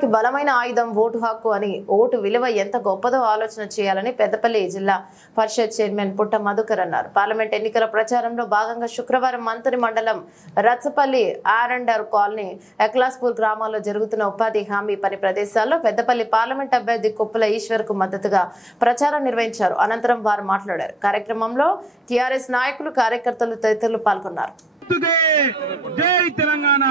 తెలంగాణకి బలమైన ఆయుధం ఓటు హక్కు అని ఓటు విలువ ఎంత గొప్పదో ఆలోచన చేయాలని పెద్దపల్లి జిల్లా పరిషత్ చైర్మన్ పుట్ట మధుకర్ అన్నారు. పార్లమెంట్ ఎన్నికల ప్రచారంలో భాగంగా శుక్రవారం మంత్రి మండలం రచ్చపల్లి ఆరండర్ కాలనీ ఎక్లాస్పూర్ గ్రామాల్లో జరుగుతున్న ఉపాధి హామీ పని ప్రదేశాల్లో పెద్దపల్లి పార్లమెంట్ అభ్యర్థి కొప్పుల ఈశ్వర్ కు మద్దతుగా ప్రచారం నిర్వహించారు. అనంతరం వారు మాట్లాడారు. కార్యక్రమంలో టీఆర్ఎస్ నాయకులు, కార్యకర్తలు తదితరులు పాల్గొన్నారు. జై తెలంగాణ.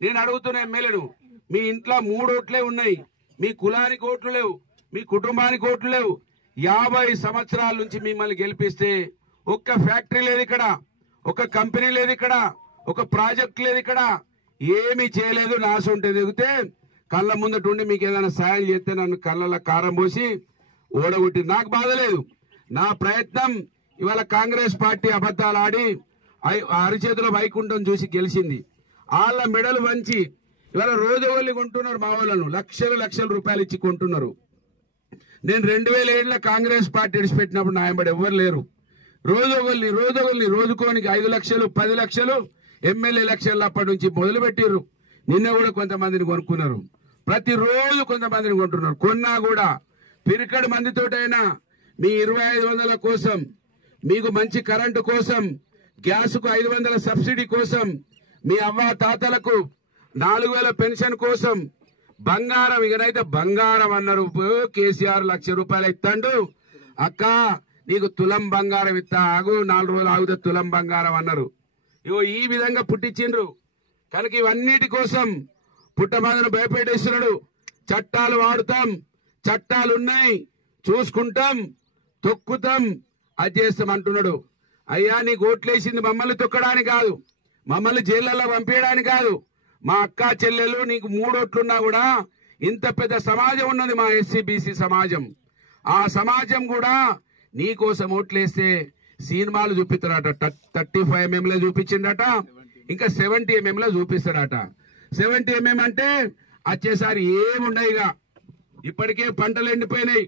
నేను అడుగుతున్న ఎమ్మెల్యేను, మీ ఇంట్లో 3 ఓట్లే ఉన్నాయి, మీ కులానికి ఓట్లు లేవు, మీ కుటుంబానికి ఓట్లు లేవు. 50 సంవత్సరాల నుంచి మిమ్మల్ని గెలిపిస్తే ఒక్క ఫ్యాక్టరీ లేదు ఇక్కడ, ఒక కంపెనీ లేదు ఇక్కడ, ఒక ప్రాజెక్ట్ లేదు ఇక్కడ, ఏమీ చేయలేదు. నాసొంటే దిగితే కళ్ళ ముందటుండి మీకు ఏదైనా సాయం చేస్తే నన్ను కళ్ళలో కారం పోసి ఓడగొట్టి నాకు బాధ లేదు. నా ప్రయత్నం ఇవాళ కాంగ్రెస్ పార్టీ అబద్ధాలు ఆడి అరిచేతిలో వైకుంఠం చూసి గెలిచింది. వాళ్ళ మెడలు వంచి ఇవాళ రోజువల్లి కొంటున్నారు. మా వాళ్ళను లక్షల రూపాయలు ఇచ్చి కొంటున్నారు. నేను 2007లో కాంగ్రెస్ పార్టీ విడిచిపెట్టినప్పుడు నాయబడి ఎవ్వరు లేరు. రోజువల్లి రోజుకోనికి 5 లక్షలు 10 లక్షలు ఎమ్మెల్యే ఎలక్షన్లు అప్పటి నుంచి మొదలు పెట్టిర్రు. నిన్న కూడా కొంతమందిని కొనుక్కున్నారు. ప్రతిరోజు కొంతమందిని కొంటున్నారు. కొన్నా కూడా పిరికడి మందితోటైనా మీ 2500 కోసం, మీకు మంచి కరెంటు కోసం, గ్యాస్కు 500 సబ్సిడీ కోసం, మీ అవ్వ తాతలకు 4000 పెన్షన్ కోసం, బంగారం ఇకనైతే బంగారం అన్నారు. కేసీఆర్ 1,00,000 రూపాయలు ఇస్తాడు. అక్క నీకు తులం బంగారం ఇస్తా, ఆగు 4 రోజులు ఆగుతే తులం బంగారం అన్నారు. ఇగో ఈ విధంగా పుట్టించిండ్రు. కనుక ఇవన్నిటి కోసం పుట్టమదను భయపెట్టేస్తున్నాడు. చట్టాలు వాడుతాం, చట్టాలున్నాయి, చూసుకుంటాం, తొక్కుతాం, అది చేస్తాం అంటున్నాడు. అయ్యా నీకు ఓట్లేసింది మమ్మల్ని తొక్కడానికి కాదు, మమ్మల్ని జైళ్ళల్లో పంపించడానికి కాదు. మా అక్క చెల్లెలు నీకు 3 ఓట్లున్నా కూడా ఇంత పెద్ద సమాజం ఉన్నది, మా ఎస్సీ బీసీ సమాజం. ఆ సమాజం కూడా నీ కోసం ఓట్లేస్తే సినిమాలు చూపిస్తాడట. 35 mm చూపించిండట, ఇంకా 70 mm చూపిస్తాడట. 70 mm అంటే వచ్చేసారి ఏముండయిగా. ఇప్పటికే పంటలు ఎండిపోయినాయి.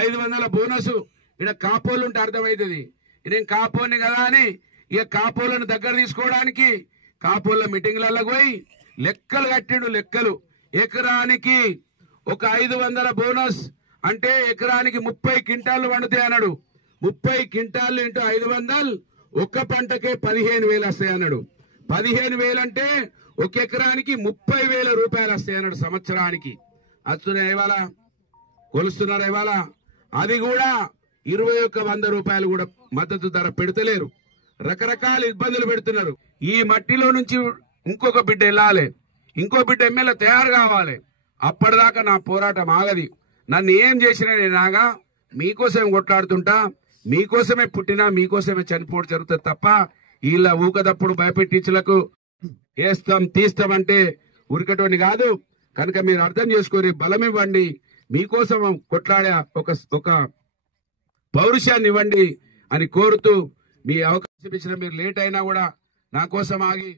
500 బోనస్. ఇక్కడ కాపోలు ఉంటే అర్థమవుతుంది. నేను కాపోని కదా అని ఇక కాపోలను దగ్గర తీసుకోవడానికి కాపోళ్ళ మీటింగ్లలో పోయి లెక్కలు కట్టిండు. లెక్కలు ఎకరానికి ఒక 500 బోనస్ అంటే ఎకరానికి 30 క్వింటాలు పండుతాయి అన్నాడు. 30 క్వింటాలు ఇంటూ 500 ఒక్క పంటకే 15,000 వస్తాయి అన్నాడు. 15,000 అంటే ఒక ఎకరానికి 30,000 రూపాయలు వస్తాయి అన్నాడు సంవత్సరానికి. వస్తున్నాయి ఇవాళ, కొలుస్తున్నారు ఇవాళ. అది కూడా 21,100 రూపాయలు కూడా మద్దతు ధర పెడతలేరు. రకరకాల ఇబ్బందులు పెడుతున్నారు. ఈ మట్టిలో నుంచి ఇంకొక బిడ్డ వెళ్ళాలి, ఇంకో బిడ్డ ఎమ్మెల్యే తయారు కావాలి. అప్పటిదాకా నా పోరాటం ఆగది. నన్ను ఏం చేసినా నేనాగా మీకోసం కొట్లాడుతుంటా. మీకోసమే పుట్టినా, మీకోసమే చనిపోవడం జరుగుతుంది తప్ప వీళ్ళ ఊకదప్పుడు భయపెట్టించులకు వేస్తాం తీస్తామంటే ఉరికటోని కాదు. కనుక మీరు అర్థం చేసుకొని బలం ఇవ్వండి, మీకోసం కొట్లాడే ఒక పౌరుషాన్ని ఇవ్వండి అని కోరుతూ, మీ అవకాశం ఇచ్చిన మీరు లేట్ అయినా కూడా నా కోసం ఆగి